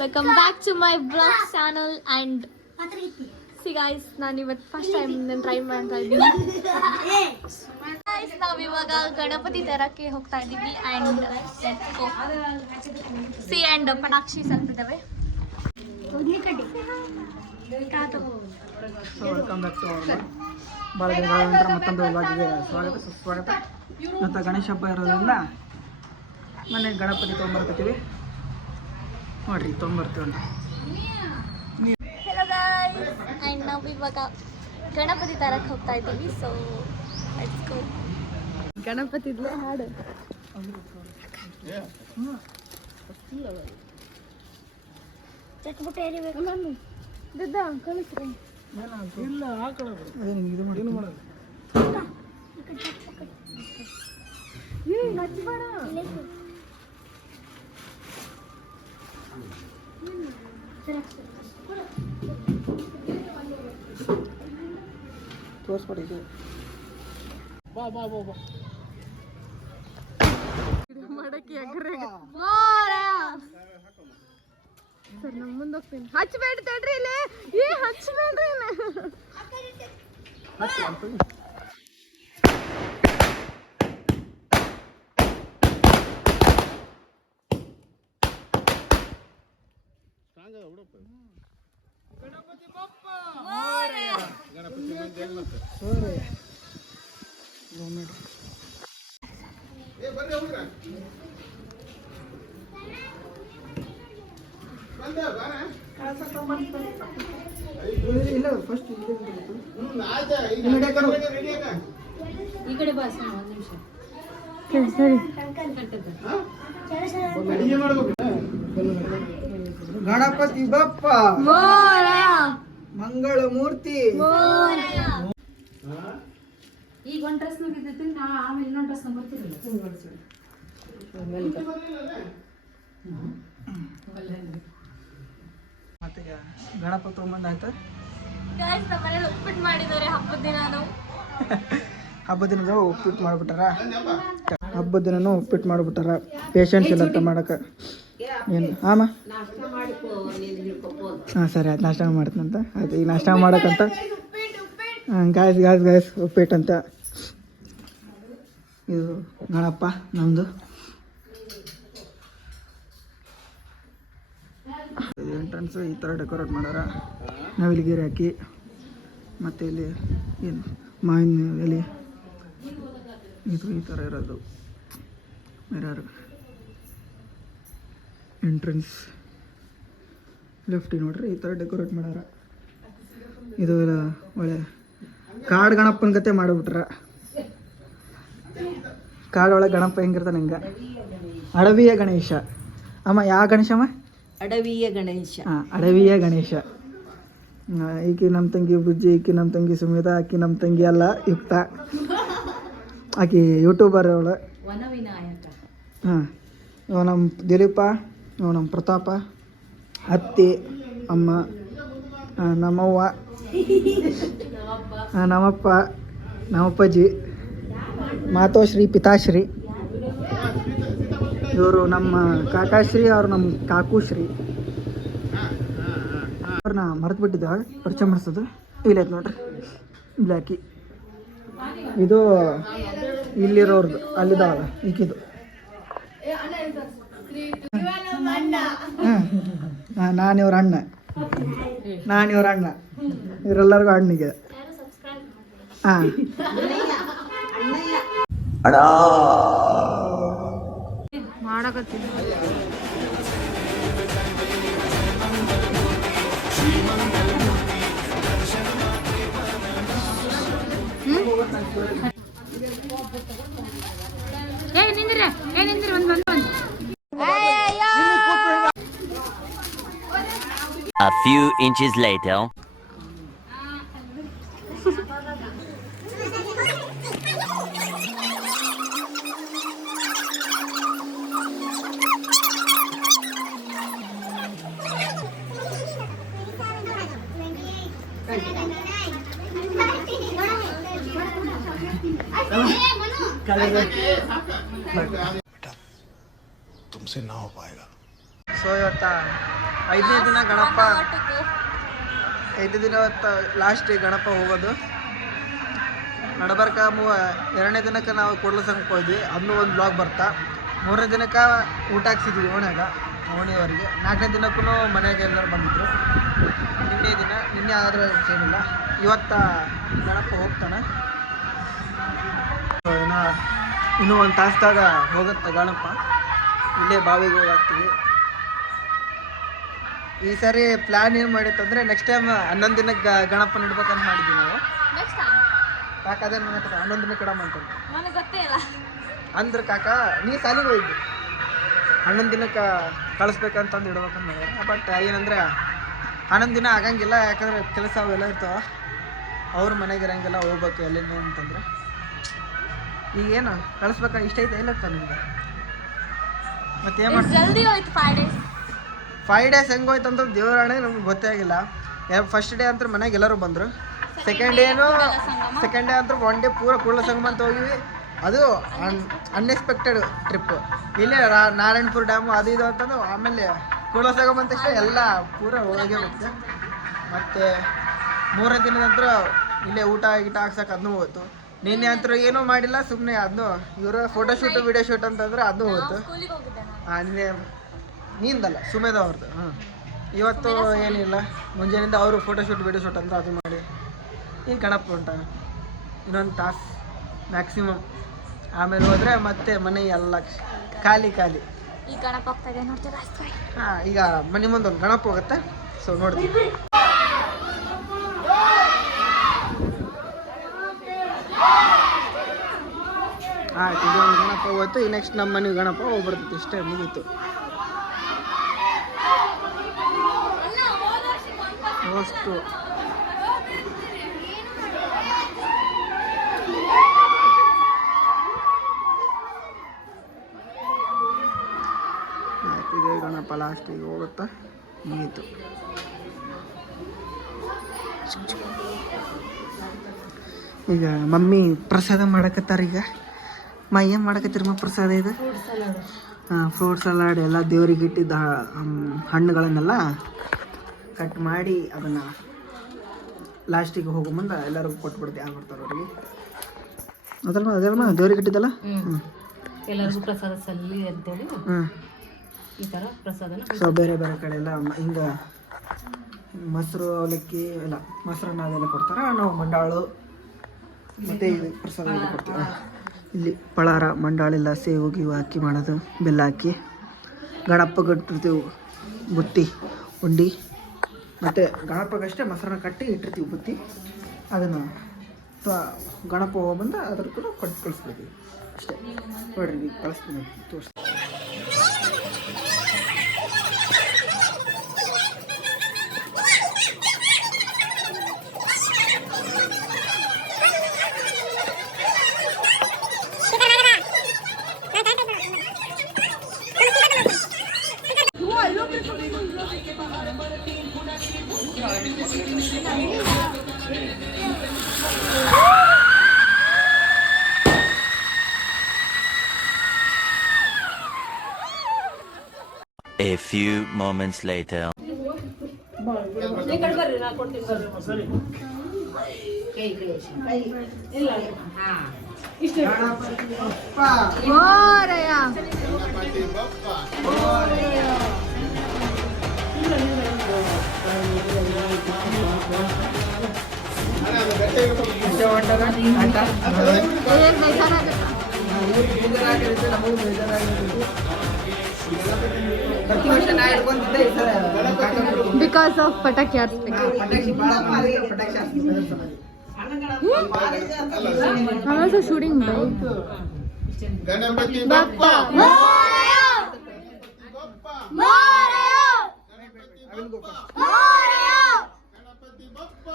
Welcome back to my blog channel and see guys, ನಾನು ಇವತ್ತು first time ನಾನು try ಮಾಡ್ತಾ ಇದ್ದೀನಿ. ಗಾಯ್ಸ್, ನಾವು ಇವಾಗ ಗಣಪತಿ ತರಕ್ಕೆ ಹೋಗ್ತಾ ಇದ್ದೀವಿ ಆ್ಯಂಡ್ ಸಿ ಆ್ಯಂಡ್ ಪಟಾಕ್ಷಿ ಸ್ವಲ್ಪ ಇದ್ದಾವೆ. ವೆಲ್ಕಮ್ ಬ್ಯಾಕ್ ಟು ಭಾಳ ದಿನಗಳ ನಂತರ ಮತ್ತೊಂದು ವ್ಲಾಗಿಗೆ ಸ್ವಾಗತ ಸುಸ್ವಾಗತ. ಮತ್ತು ಗಣೇಶ ಹಬ್ಬ ಇರೋದ್ರಿಂದ ಮನೆ ಗಣಪತಿ ತೊಗೊಂಬರ್ತೀವಿ ನೋಡ್ರಿ, ತೊಗೊಂಬರ್ತೀವಿ. ಹೆಲೋ ಗಾಯ್ಸ್, ಆ್ಯಂಡ್ ನಾವು ಇವಾಗ ಗಣಪತಿ ತರಕ್ಕೆ ಹೋಗ್ತಾ ಇದ್ದೀವಿ. So let's go. ಗಣಪತಿದ್ಲೇ ಹಾಡು ಚಟ್ಬಿಟ್ಟು ಏರಿಬೇಕು ನಾನು ದುಡ್ಡ ಕಳಿಸ್ರಿ. ಇಲ್ಲ ಇದು ಮಾಡಿ ಏನು ಮಾಡೋದು ತೋರಿಸ್ಬಿಡಿ. ಇದು ಬಾ ಬಾ ಬಾ ಬಾ ಮಾಡಕ್ಕೆ ಸರ್ ನಮ್ಮ ಮುಂದೆ ಹೋಗ್ತೀನಿ. ಹಚ್ಬೇಡ್ರಿ ತಡ್ರಿ ಇಲ್ಲಿ, ಹಚ್ಬೇಡ್ರಿ ಗಣಪತಿ ಬಪ್ಪ ಇಲ್ಲ ಫಸ್ಟ್ ಈ ಕಡೆ ಬಾ ಒಂದು ನಿಮಿಷ. ಸರಿ. ಗಣಪತಿ ಬಪ್ಪ ಮಂಗಳ ಮೂರ್ತಿ. ಈಗ ಒಂದು ಡ್ರೆಸ್ ಮುಗಿದೈತಿ, ಆಮೇಲೆ ಇನ್ನೊಂದು ಡ್ರೆಸ್ ಬರ್ತಿರಲ್ಲ. ಮತ್ತೆ ಗಣಪತಿ ತೊಗೊಂಬಂದ ಆಯ್ತು. ಗಾಯ್ಸ್, ನಮ್ಮ ಮನೇಲಿ ಉಪ್ಪಿಟ್ಟು ಮಾಡಿದ್ದಾರೆ ಹಬ್ಬದ ದಿನಾನು. ಹಬ್ಬದ ದಿನದ ಉಪ್ಪಿಟ್ಟು ಮಾಡಿಬಿಟ್ಟಾರ. ಹಬ್ಬದ ದಿನನೂ ಉಪ್ಪಿಟ್ಟು ಮಾಡಿಬಿಟ್ಟಾರ. ಪೇಷಂಟ್ಸ್ ಇಲ್ಲ ಅಂತ ಮಾಡಕ್ಕೆ. ಏನು ಹಾಂ ಸರಿ ಆಯ್ತು, ನಾಷ್ಟ ಮಾಡ್ತೀನಂತ. ಆಯ್ತು, ಈಗ ನಾಷ್ಟ ಮಾಡೋಕ್ಕಂತ ಗಾಯ್ಸ್ ಉಪ್ಪಿಟ್ಟು ಅಂತ. ಇದು ಗಣಪ ನಮ್ಮದು. ಎಂಟ್ರೆನ್ಸ್ ಈ ಥರ ಡೆಕೋರೇಟ್ ಮಾಡ್ಯಾರ. ನವಿಲಿಗೇರಿ ಹಾಕಿ ಮತ್ತು ಇಲ್ಲಿ ಏನು ಮಾವಿನ ಎಲೆ ಇದು ಈ ಥರ ಇರೋದು ಮಿರರ್. ಎಂಟ್ರೆನ್ಸ್ ಲೆಫ್ಟ್ ನೋಡ್ರಿ, ಈ ಥರ ಡೆಕೋರೇಟ್ ಮಾಡ್ಯಾರ. ಇದು ಒಳ್ಳೆ ಕಾಡು ಗಣಪನ ಗತೆ ಮಾಡಿಬಿಟ್ರ. ಕಾಡೊಳಗೆ ಗಣಪ ಹೆಂಗಿರ್ತಾನೆ ಹಂಗೆ. ಅಡವಿಯ ಗಣೇಶ. ಅಮ್ಮ ಯಾವ ಗಣೇಶಮ್ಮ? ಅಡವಿಯ ಗಣೇಶ. ಹಾಂ, ಅಡವಿಯ ಗಣೇಶ. ಈಕಿ ನಮ್ಮ ತಂಗಿ ಬುಜ್ಜಿ, ಈಕಿ ನಮ್ಮ ತಂಗಿ ಸುಮಿತಾ, ಆಕಿ ನಮ್ಮ ತಂಗಿ ಅಲ್ಲ ಯುಕ್ತ, ಆಕಿ ಯೂಟ್ಯೂಬರ್ ಅವಳು. ವನವಿನಾಯಕ. ಹಾಂ, ಇವ ನಮ್ಮ ದಿಲೀಪ, ಇವ ನಮ್ಮ ಪ್ರತಾಪ, ಅತ್ತಿ, ಅಮ್ಮ, ನಮ್ಮವ್ವ, ನಮ್ಮಪ್ಪ, ನಮ್ಮಪ್ಪಾಜಿ, ಮಾತೋಶ್ರೀ, ಪಿತಾಶ್ರೀ. ಇವರು ನಮ್ಮ ಕಾಕಾಶ್ರೀ, ಅವ್ರು ನಮ್ಮ ಕಾಕುಶ್ರೀ. ಅವ್ರನ್ನ ಮರೆತು ಬಿಟ್ಟಿದ್ದ ಪರಿಚಯ ಮಾಡಿಸೋದು. ಇಲ್ಲೈತೆ ನೋಡ್ರಿ, ಬ್ಲ್ಯಾಕಿ. ಇದು ಇಲ್ಲಿರೋರ್ದು, ಅಲ್ಲಿದ್ದಾವಲ್ಲ ಈಕಿದು. ಹಾಂ, ನಾನಿವ್ರ ಅಣ್ಣ, ಇವರೆಲ್ಲರಿಗೂ ಅಣ್ಣಿಗೆ. ಹಾಂ, ಮಾಡಕತ್ತೀನಿ. ನಿಂದ್ರಿ ಒಂದು A few inches later. तुमसे ना हो पाएगा. ಸೊ ಇವತ್ತು 5ನೇ ದಿನ ಗಣಪ, ಒಟ್ಟಿಗೆ 5 ದಿನ ಲಾಸ್ಟ್ ಗಣಪ ಹೋಗೋದು. ನಡಬರ್ಕ 2ನೇ ದಿನಕ್ಕೆ ನಾವು ಕೂಡಲ ಸಂಘಕ್ಕೆ ಹೋದ್ವಿ, ಅದನ್ನೂ ಒಂದು ಬ್ಲಾಗ್ ಬರ್ತಾ. 3ನೇ ದಿನಕ್ಕೆ ಊಟ ಹಾಕ್ಸಿದ್ವಿ ಓಣಿಯವರಿಗೆ. 4ನೇ ದಿನಕ್ಕೂ ಮನೆಗೆ ಎಲ್ಲರೂ ಬಂದಿದ್ರು. ನಿನ್ನೆ ಆದರೂ ಏನಿಲ್ಲ. ಇವತ್ತು ಗಣಪ ಹೋಗ್ತಾನೆ. ಇನ್ನೂ ಒಂದು ತಾಸ್ದಾಗ ಹೋಗುತ್ತೆ ಗಣಪ. ಇಲ್ಲೇ ಬಾವಿಗೆ ಹೋಗಾಕ್ತೀವಿ. ಈ ಸಾರಿ ಪ್ಲ್ಯಾನ್ ಏನು ಮಾಡಿತ್ತಂದರೆ ನೆಕ್ಸ್ಟ್ ಟೈಮ್ 11 ದಿನಕ್ಕೆ ಗಣಪ ಇಡ್ಬೇಕಂತ ಮಾಡಿದ್ವಿ ನಾವು. ನೆಕ್ಸ್ಟ್ ಟೈಮ್ ಕಾಕ ಅದೇ ನನ್ನ ಹತ್ರ 11 ದಿನಕ್ಕೆ ಇಡಮ್ಮ ಅಂತ ನನಗೆ ಗೊತ್ತೇ ಇಲ್ಲ. ಅಂದ್ರೆ ಕಾಕ ನೀ ಸಾಲಿಗೆ ಹೋಗಿದ್ದೆ 11 ದಿನಕ್ಕೆ ಕಳಿಸ್ಬೇಕಂತಂದು ಇಡ್ಬೇಕಂತ ಮಾಡಿದ್ರೆ. ಬಟ್ ಏನಂದರೆ 11 ದಿನ ಆಗಂಗಿಲ್ಲ, ಯಾಕಂದರೆ ಕೆಲಸ ಅವೆಲ್ಲ ಇರ್ತಾವ. ಅವ್ರ ಮನೆಗೆ ಇರಂಗಿಲ್ಲ, ಹೋಗ್ಬೇಕು ಎಲ್ಲಿಂದ ಅಂತಂದ್ರೆ. ಈಗೇನು ಕಳಿಸ್ಬೇಕ ಇಷ್ಟ ಐತೆ ಇಲ್ಲ ನಿಮ್ಗೆ? ಮತ್ತೆ ಏನು ಮಾಡಿ ಜಲ್ದಿ ಹೋಯ್ತು 5 days. 5 days ಹೆಂಗೆ ಹೋಯ್ತು ಅಂತ ದೇವರಾಣೆ ನಮ್ಗೆ ಗೊತ್ತೇ ಆಗಿಲ್ಲ. ಫಸ್ಟ್ ಡೇ ಅಂತ ಮನೆಗೆ ಎಲ್ಲರೂ ಬಂದರು. ಸೆಕೆಂಡ್ ಡೇ ಅಂತೂ 1 ಡೇ ಪೂರ ಕೂಡಲ ಸಂಗಮ ಅಂತ ಹೋಗಿವಿ. ಅದು ಅನ್ಎಕ್ಸ್ಪೆಕ್ಟೆಡ್ ಟ್ರಿಪ್. ಇಲ್ಲೇ ನಾರಾಯಣಪುರ ಡ್ಯಾಮು ಅದು ಇದು ಅಂತಂದು ಆಮೇಲೆ ಕೂಡಲ ಸಂಗಮ ಅಂತ ಎಲ್ಲ ಪೂರ ಹೋಗೇ ಹೋಗುತ್ತೆ. ಮತ್ತು 3ನೇ ದಿನದ ನಂತರ ಇಲ್ಲೇ ಊಟ ಗೀಟ ಹಾಕ್ಸಕ್ಕೆ ಅದನ್ನೂ ಹೋಯ್ತು. ನಿನ್ನೆ ಅಂತೂ ಏನೂ ಮಾಡಿಲ್ಲ, ಸುಮ್ಮನೆ ಅದನ್ನು ಇವರು ಫೋಟೋಶೂಟು ವಿಡಿಯೋ ಶೂಟ್ ಅಂತಂದ್ರೆ ಅದನ್ನೂ ಹೋಯ್ತು. ಸ್ಕೂಲಿಗೆ ಹೋಗಿದ್ದೆ ನಾನು. ನಿನ್ನೆ ನೀಂದಲ್ಲ ಸುಮೇಧ ಅವ್ರದ್ದು. ಇವತ್ತು ಏನಿಲ್ಲ, ಮುಂಜಾನಿಂದ ಅವರು ಫೋಟೋಶೂಟ್ ವಿಡಿಯೋ ಶೂಟ್ ಅಂದ್ರೆ ಅದು ಮಾಡಿ. ಈಗ ಗಣಪ ಉಂಟ ಇನ್ನೊಂದು ತಾಸು ಮ್ಯಾಕ್ಸಿಮಮ್. ಆಮೇಲೆ ಹೋದರೆ ಮತ್ತೆ ಮನೆ ಎಲ್ಲ ಖಾಲಿ. ಈ ಗಣಪ ಹೋಗ್ತಾಗೆ ನೋಡ್ತೀರಾ? ಈಗ ಮನೆ ಮುಂದೆ ಒಂದು ಗಣಪ ಹೋಗುತ್ತೆ. ಸೊ ನೋಡ್ತೀವಿ. ಇದೊಂದು ಗಣಪ ಹೋಗುತ್ತೆ. ಈ ನೆಕ್ಸ್ಟ್ ನಮ್ಮ ಮನೆ ಗಣಪ ಹೋಗ್ಬಿಡ್ತೈತಿ. ಇಷ್ಟೇ ಮುಗೀತು. ಅಷ್ಟು ಇದೇ ಗಣಪ ಲಾಸ್ಟಿಗೆ ಹೋಗುತ್ತಾ ಮುಗೀತು. ಈಗ ಮಮ್ಮಿ ಪ್ರಸಾದ ಮಾಡಕತ್ತಾರ. ಈಗ ಏನು ಮಾಡಕತ್ತೀರಮ್ಮ ಪ್ರಸಾದ? ಇದು ಫ್ರೂಟ್ ಸಲಾಡ್ ಎಲ್ಲ ದೇವ್ರಿಗೆ ಇಟ್ಟಿದ್ದ ಹಣ್ಣುಗಳನ್ನೆಲ್ಲ ಕಟ್ ಮಾಡಿ ಅದನ್ನು ಲಾಸ್ಟಿಗೆ ಹೋಗೋ ಮುಂದೆ ಎಲ್ಲರಿಗೂ ಕೊಟ್ಬಿಡ್ತೀವಿ. ಆಗ್ಬಿಡ್ತಾರೆ ಅವ್ರಿಗೆ. ಅದಲ್ಲ ದೇವ್ರಿಗೆ ಇಟ್ಟಿದ್ದಲ್ಲ. ಎಲ್ಲರಿಗೂ ಪ್ರಸಾದ ಸಲ್ಲಿ ಅಂತೇಳಿ ಈ ಥರ ಪ್ರಸಾದನ. ಸೊ ಬೇರೆ ಕಡೆ ಎಲ್ಲ ಹಿಂಗೆ ಮೊಸರು ಅವಲಕ್ಕಿ ಎಲ್ಲ ಮೊಸರನ್ನ ಅದೆಲ್ಲ ಕೊಡ್ತಾರೆ. ನಾವು ಮಂಡಾಳು ಮತ್ತು ಇದು ಪ್ರಸಾದ ಎಲ್ಲ ಕೊಡ್ತೀವಿ. ಇಲ್ಲಿ ಪಳಾರ ಮಂಡಾಳೆಲ್ಲ ಸೇವು ಗೀವು ಹಾಕಿ ಮಾಡೋದು, ಬೆಲ್ಲ ಹಾಕಿ ಗಣಪ ಕಟ್ಟಿರ್ತೀವಿ. ಬುತ್ತಿ ಉಂಡಿ ಮತ್ತು ಗಣಪಗಷ್ಟೇ ಮೊಸರನ್ನ ಕಟ್ಟಿ ಇಟ್ಟಿರ್ತೀವಿ ಬುತ್ತಿ. ಅದನ್ನು ಗಣಪ ಹೋಗ್ಬಂದು ಅದ್ರ ಕೂಡ ಕೊಟ್ಟು ಕಳಿಸ್ಬೇಕು ಅಷ್ಟೇ. ನೋಡ್ರಿ ಕಳಿಸ್ತೀನಿ ತೋರಿಸ್ತೀನಿ. A few moments later. Because of ಪಟಾಕಿ I'm also shooting ಗಣಪತಿ ಬಪ್ಪ ಮೋರೆಯೋ ಮೋರೆಯೋ ಮೋರೆಯೋ ಗಣಪತಿ ಬಪ್ಪ.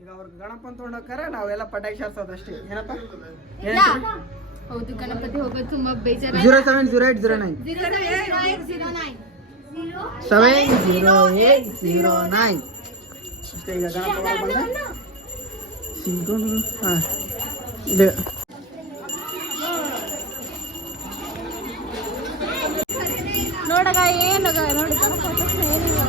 ಈಗ ಅವ್ರಿಗೆ ಗಣಪ ಅಂತ ತೊಗೊಂಡೋಗ್ತಾರೆ, ನಾವೆಲ್ಲ ಪಟಾಕಿ ಶಾರ್ಸೋದು ಅಷ್ಟೇ. ಏನಪ್ಪ ಹೌದು, ಗಣಪತಿ ಹೋಗೋದು ತುಂಬಾ ಬೇಜಾರು. 0708090 70809 ಅಷ್ಟೇ. ಈಗ ಗಣಪ ಬಂದ ಇದೆ. ನೋಡಗ ಏನು ನೋಡಿ ಗಣಪತಿ ತಕ್ಷಣ ಏನಿಲ್ಲ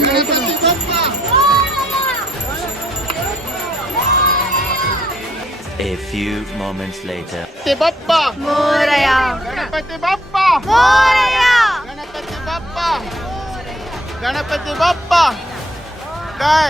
ಗಣಪತಿ ಬಪ್ಪ A few moments later. Ganapati Bappa ಮೋರಯ Ganapati Bappa ಮೋರಯ Ganapati Bappa Ganapati Bappa Jai